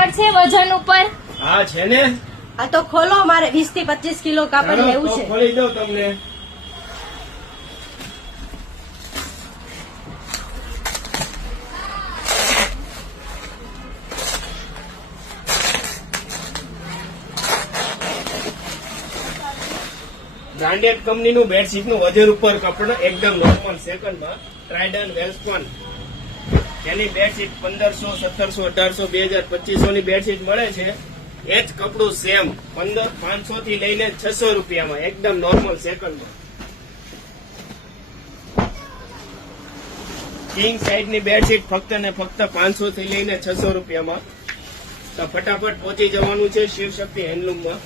કાપડ છે વજન ઉપર? હા છે ને. આ તો ખોલો, મારે 20 થી 25 કિલો કાપડ લેવું છે. ખોલી દઉં તમને. બ્રાન્ડેડ કંપનીનું બેડશીટનું વજન ઉપર કપડ એકદમ નોર્મલ સેકન્ડમાં ટ્રાઇડન વેલ્સપન જેની બેડશીટ 1500, 1700, 1800, 2000, 2500 ની બેડશીટ મળે છે. એ જ કપડું સેમ 500 થી લઈને 600 રૂપિયામાં એકદમ નોર્મલ સેકન્ડમાં. કિંગ સાઇઝની બેડશીટ ફક્ત ને ફક્ત 500 થી લઈને 600 રૂપિયામાં. તો ફટાફટ પહોંચી જવાનું છે શિવશક્તિ હેન્ડલૂમમાં.